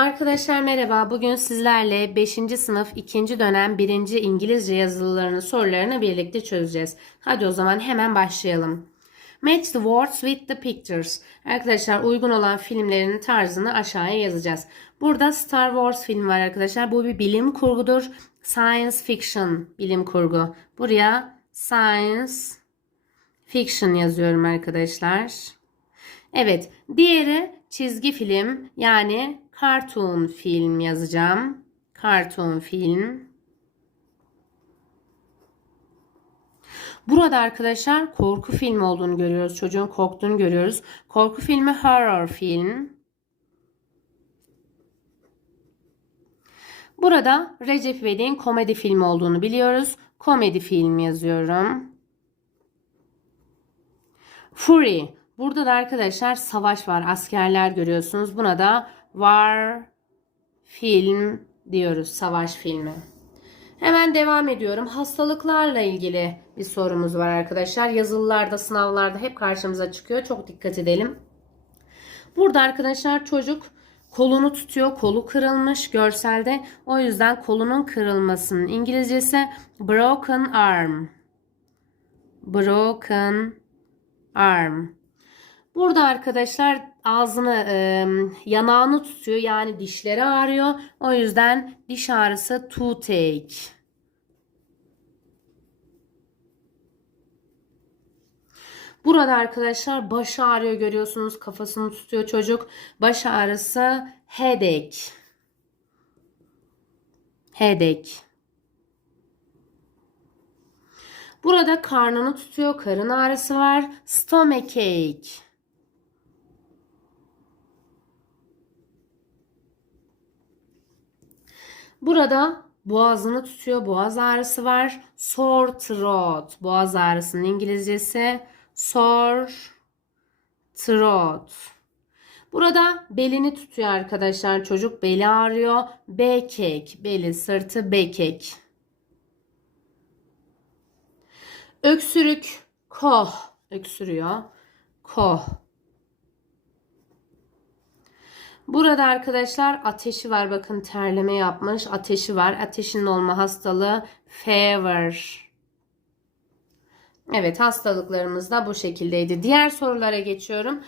Arkadaşlar merhaba. Bugün sizlerle 5. sınıf 2. dönem 1. İngilizce yazılılarının sorularını birlikte çözeceğiz. Hadi o zaman hemen başlayalım. Match the words with the pictures. Arkadaşlar uygun olan filmlerin tarzını aşağıya yazacağız. Burada Star Wars filmi var arkadaşlar. Bu bir bilim kurgudur. Science fiction bilim kurgu. Buraya science fiction yazıyorum arkadaşlar. Evet, diğeri çizgi film yani cartoon film yazacağım. Cartoon film. Burada arkadaşlar korku filmi olduğunu görüyoruz. Çocuğun korktuğunu görüyoruz. Korku filmi horror film. Burada Recep İvedik'in komedi filmi olduğunu biliyoruz. Komedi film yazıyorum. Fury. Burada da arkadaşlar savaş var. Askerler görüyorsunuz. Buna da war film diyoruz. Savaş filmi. Hemen devam ediyorum. Hastalıklarla ilgili bir sorumuz var arkadaşlar. Yazılılarda, sınavlarda hep karşımıza çıkıyor. Çok dikkat edelim. Burada arkadaşlar çocuk kolunu tutuyor. Kolu kırılmış görselde. O yüzden kolunun kırılmasının İngilizcesi broken arm. Broken arm. Burada arkadaşlar ağzını e, yanağını tutuyor yani dişleri ağrıyor. O yüzden diş ağrısı toothache. Burada arkadaşlar baş ağrıyor görüyorsunuz kafasını tutuyor çocuk. Baş ağrısı headache. Headache. Burada karnını tutuyor. Karın ağrısı var. Stomachache. Burada boğazını tutuyor. Boğaz ağrısı var. Sore throat. Boğaz ağrısının İngilizcesi sore throat. Burada belini tutuyor arkadaşlar. Çocuk beli ağrıyor. Bekek. Beli, sırtı bekek. Öksürük. Koh. Öksürüyor. Koh. Burada arkadaşlar ateşi var. Bakın terleme yapmış. Ateşi var. Ateşinin olma hastalığı fever. Evet hastalıklarımız da bu şekildeydi. Diğer sorulara geçiyorum.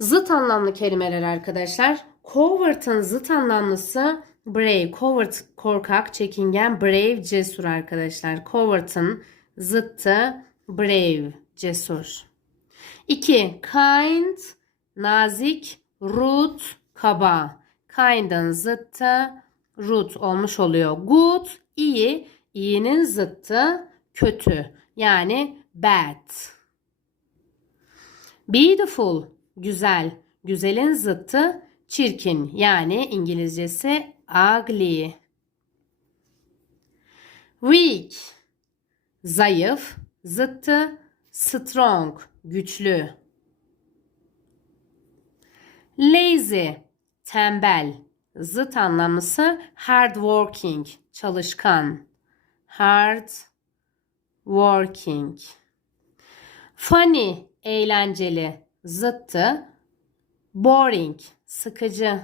Zıt anlamlı kelimeler arkadaşlar. Coward'ın zıt anlamlısı brave. Coward korkak, çekingen, brave cesur arkadaşlar. Coward'ın zıttı brave, cesur. 2. Kind, nazik, rude, kaba. Kind'ın zıttı rude olmuş oluyor. Good, iyi, iyinin zıttı kötü. Yani bad. Beautiful, güzel. Güzelin zıttı çirkin. Yani İngilizcesi ugly. Weak, zayıf, zıttı strong, güçlü. Lazy, tembel, zıt anlamlısı hard working, çalışkan. Hard working. Funny, eğlenceli, zıttı boring, sıkıcı.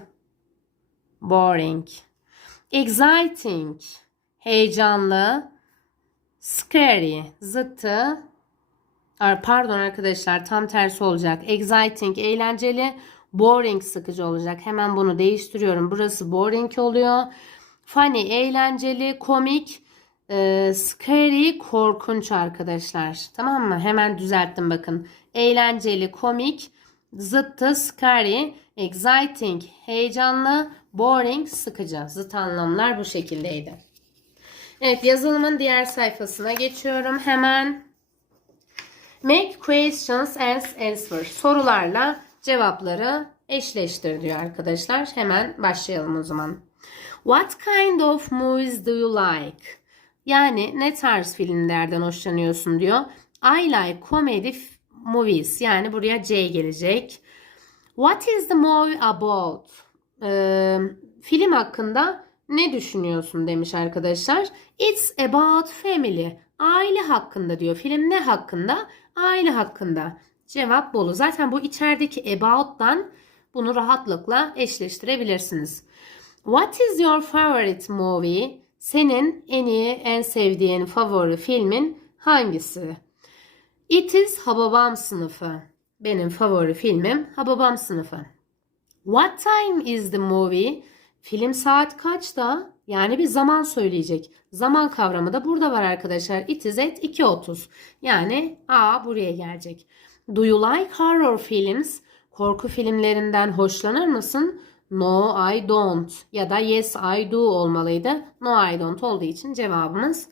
Boring. Exciting, heyecanlı, Scary zıttı pardon arkadaşlar tam tersi olacak. Exciting eğlenceli, boring sıkıcı olacak. Hemen bunu değiştiriyorum. Burası boring oluyor. Funny eğlenceli, komik, e, scary korkunç arkadaşlar. Tamam mı? Hemen düzelttim bakın. Eğlenceli, komik, zıttı scary, exciting heyecanlı, boring sıkıcı. Zıt anlamlar bu şekildeydi. Evet yazılımın diğer sayfasına geçiyorum hemen. Make questions and answer. Sorularla cevapları eşleştir diyor arkadaşlar. Hemen başlayalım o zaman. What kind of movies do you like? Yani ne tarz filmlerden hoşlanıyorsun diyor. I like comedy movies. Yani buraya C gelecek. What is the movie about? Ee, film hakkında ne düşünüyorsun demiş arkadaşlar. It's about family. Aile hakkında diyor. Film ne hakkında? Aile hakkında. Cevap Bolu. Zaten bu içerideki about'tan bunu rahatlıkla eşleştirebilirsiniz. What is your favorite movie? Senin en iyi, en sevdiğin favori filmin hangisi? It is Hababam sınıfı. Benim favori filmim Hababam sınıfı. What time is the movie? Film saat kaçta? Yani bir zaman söyleyecek. Zaman kavramı da burada var arkadaşlar. It is at 2.30. Yani A buraya gelecek. Do you like horror films? Korku filmlerinden hoşlanır mısın? No, I don't. Ya da yes, I do olmalıydı. No, I don't olduğu için cevabımız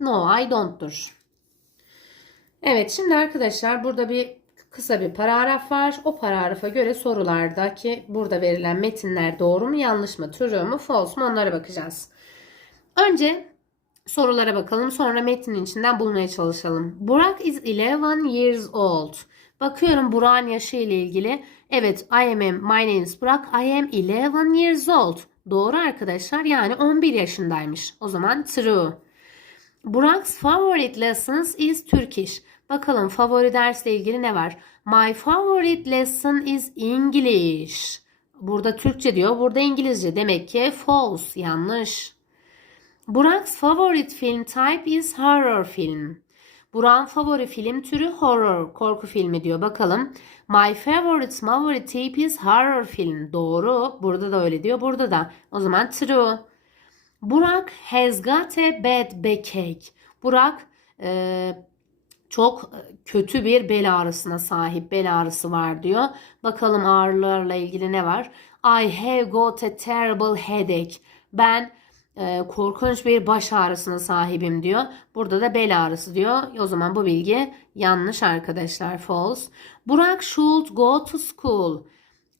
no, I don't'tur. Evet şimdi arkadaşlar burada bir kısa bir paragraf var. O paragrafa göre sorulardaki burada verilen metinler doğru mu yanlış mı true mu false mu onlara bakacağız. Önce sorulara bakalım sonra metnin içinden bulmaya çalışalım. Burak is 11 years old. Bakıyorum Burak'ın yaşı ile ilgili. Evet I am my name is Burak. I am 11 years old. Doğru arkadaşlar yani 11 yaşındaymış. O zaman true. Burak's favorite lessons is Turkish. Bakalım favori dersle ilgili ne var? My favorite lesson is English. Burada Türkçe diyor, burada İngilizce. Demek ki false, yanlış. Burak's favorite film type is horror film. Burak'ın favori film türü horror, korku filmi diyor. Bakalım. My favorite favorite type is horror film. Doğru. Burada da öyle diyor. Burada da. O zaman true. Burak has got a bad backache. Burak e, çok kötü bir bel ağrısına sahip. Bel ağrısı var diyor. Bakalım ağrılarla ilgili ne var? I have got a terrible headache. Ben e, korkunç bir baş ağrısına sahibim diyor. Burada da bel ağrısı diyor. O zaman bu bilgi yanlış arkadaşlar. False. Burak should go to school.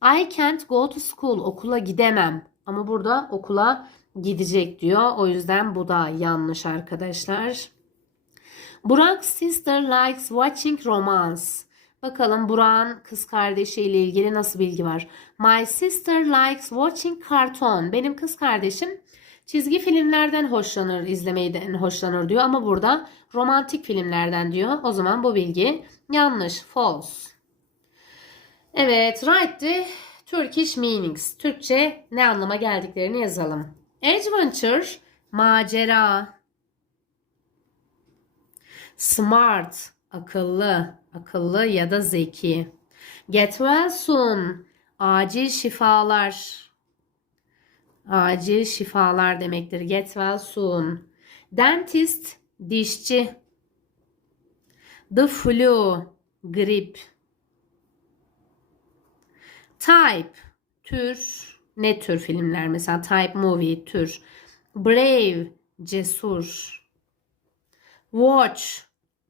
I can't go to school. Okula gidemem. Ama burada okula gidecek diyor. O yüzden bu da yanlış arkadaşlar. Burak sister likes watching romance. Bakalım Burak'ın kız kardeşiyle ilgili nasıl bilgi var? My sister likes watching cartoon. Benim kız kardeşim çizgi filmlerden hoşlanır, izlemeyden hoşlanır diyor ama burada romantik filmlerden diyor. O zaman bu bilgi yanlış, false. Evet, write the Turkish meanings. Türkçe ne anlama geldiklerini yazalım. Adventure, macera. Smart, akıllı, akıllı ya da zeki. Get well soon, acil şifalar. Acil şifalar demektir. Get well soon. Dentist, dişçi. The flu, grip. Type, tür. Ne tür filmler? Mesela type movie, tür. Brave, cesur. Watch,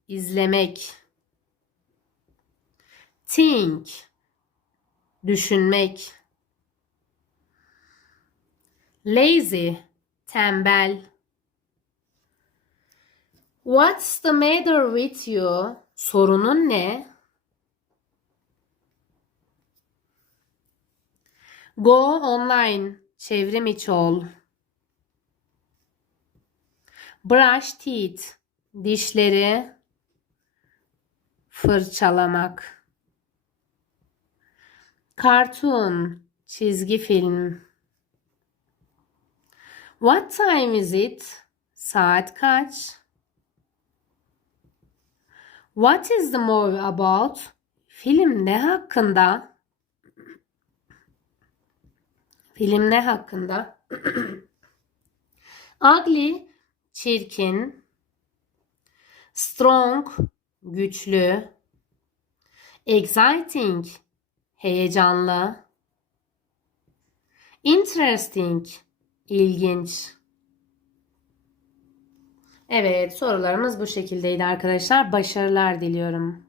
izlemek. Think, düşünmek. Lazy, tembel. What's the matter with you? Sorunun ne? Go online, çevrim içi ol. Brush teeth, dişleri fırçalamak. Cartoon, çizgi film. What time is it? Saat kaç? What is the movie about? Film ne hakkında? Film ne hakkında? Ugly, çirkin. Strong, güçlü. Exciting, heyecanlı. Interesting, ilginç. Evet sorularımız bu şekildeydi arkadaşlar. Başarılar diliyorum.